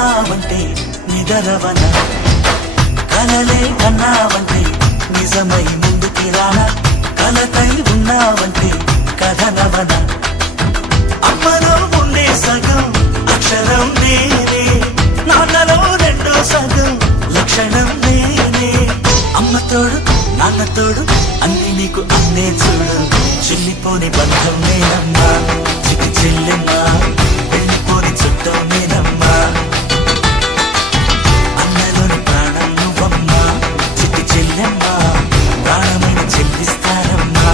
ఉన్నావంటే నిదరవన, కలలే కన్నావంటే నిజమై ముందుకి రానా, కలకై ఉన్నావంటే కథనవన. అమ్మలో ఉండే సగం అక్షరం నేనే, నాన్నలో రెండో సగం లక్షణం నేనే. అమ్మ తోడు నాన్న తోడు అన్ని నీకు అన్నే చూడు, చెల్లిపోని బంధం నేనమ్మా, చిటి చెల్లెమ్మా, వెళ్ళిపోని చుట్టం నేనమ్మా. అన్నలోని ప్రాణం నువ్వమ్మా, చిటి చెల్లెమ్మా, ప్రాణమైన చెల్లిస్తారమ్మా.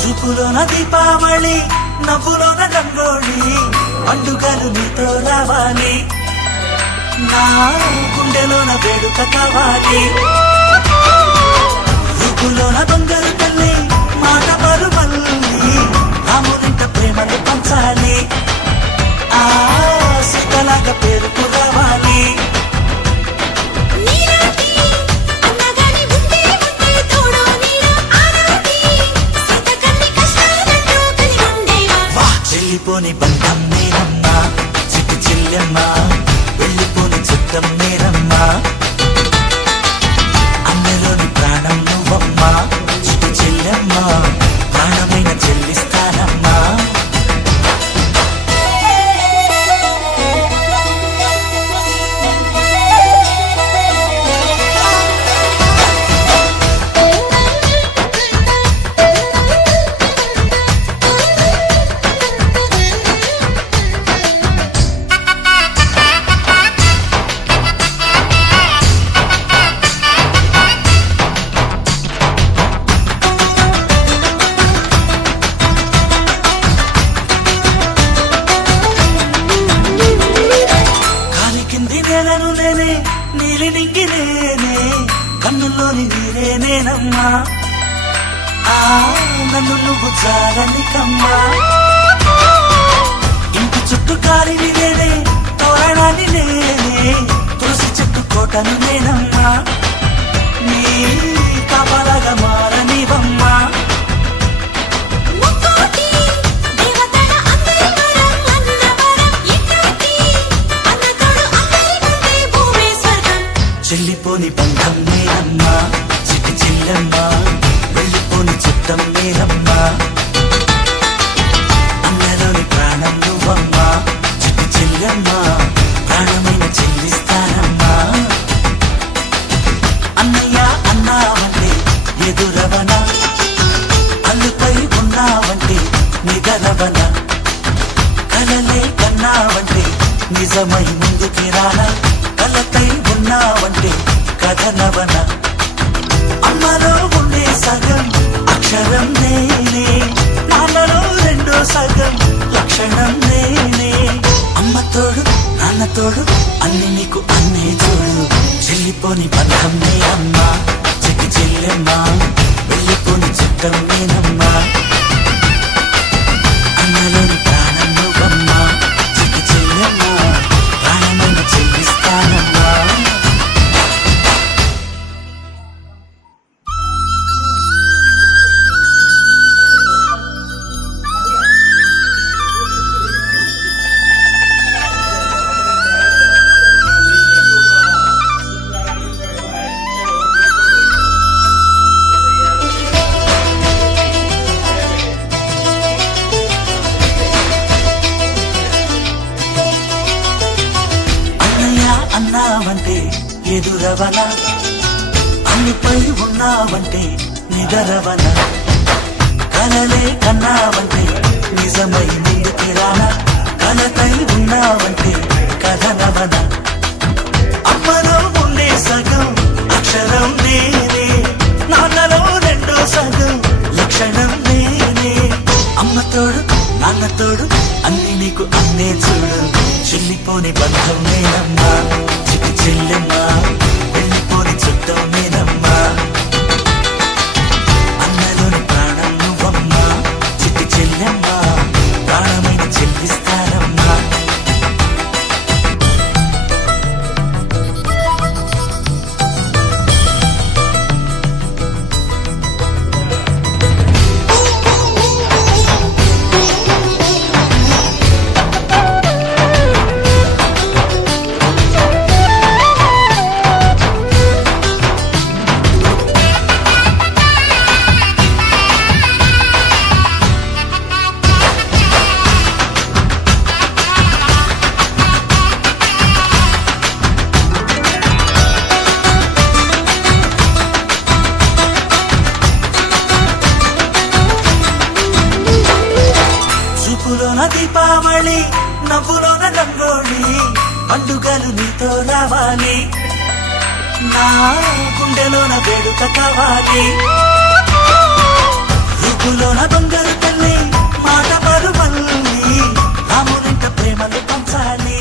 చూపులోన దీపావళి, నవ్వులోన రంగోళి, పండుగలు నీతో రావాలి, నా గుండెలోన వేడుక కావాలి. రూపులోన దొంగలు తల్లి, మాట మరుమల్లి, రామునింట ప్రేమను పంచాలి, ఆ సీతలాగా పేరుకు రావాలి. వెళ్ళిపోని బంధం నేనమ్మా, చిటి చెల్లెమ్మా, వెళ్ళిపోని చుట్టం నేనమ్మా. అన్నలోని ప్రాణం నువ్వమ్మా, చిటి చెల్లెమ్మా, ప్రాణమైన చెల్లిస్తానమ్మా. నేలను నేనే, నీలి నింగి నేనే, కన్నుల్లోని నీరే నేనమ్మా, ఆ నన్ను నువ్వు జారనికమ్మా. ఇంటి చుట్టూ కాలిని నేనే, తోరణాన్ని నేనే, తులసి చెట్టు కోటను నేనమ్మా, నీ కాపలాగా మారనివమ్మా. చెల్లిపోని బంధం నేనమ్మా, చిటి చెల్లెమ్మా, వెళ్ళిపోని చుట్టం నేనమ్మా. అన్నలోని ప్రాణం నువ్వమ్మా, చిటి చెల్లెమ్మా, ప్రాణమైన చెల్లిస్తానమ్మా. అన్నయ్య అన్నావంటే ఎదురవన, అల్లుపై ఉన్నావంటే నిదరవన, కలలే కన్నావంటే నిజమై ముందుకి రానా, కలకై ఉన్నావంటే కథనవన. అమ్మలో ఉండే సగం అక్షరం నేనే, నాన్నలో రెండో సగం లక్షణం నేనే. అమ్మ తోడు నాన్న తోడు అన్ని నీకు అన్నే చూడు, చెల్లిపోని బంధం నేనమ్మా, చిటి చెల్లెమ్మా, వెళ్ళిపోని చుట్టం నేనమ్మా. అన్నలోని ప్రాణం నువ్వమ్మా, చిటి చెల్లెమ్మా, ప్రాణమైన చెల్లిస్తానమ్మా. అన్నావంటే ఎదురవన, అన్నిపై ఉన్నావంటే నిదరవన, కలలే కన్నావంటే నిజమై ముందుకి రానా, కలకై ఉన్నావంటే కథనవన. అమ్మలో ఉండే సగం దీపావళి నవ్వులోన రంగోళి పండుగలు నీతో రావాలి నా గుండెలోన వేడుక కావాలి రూపులోన బంగారు తల్లి మాట పరుమల్లి రామునింట ప్రేమలు పంచాలి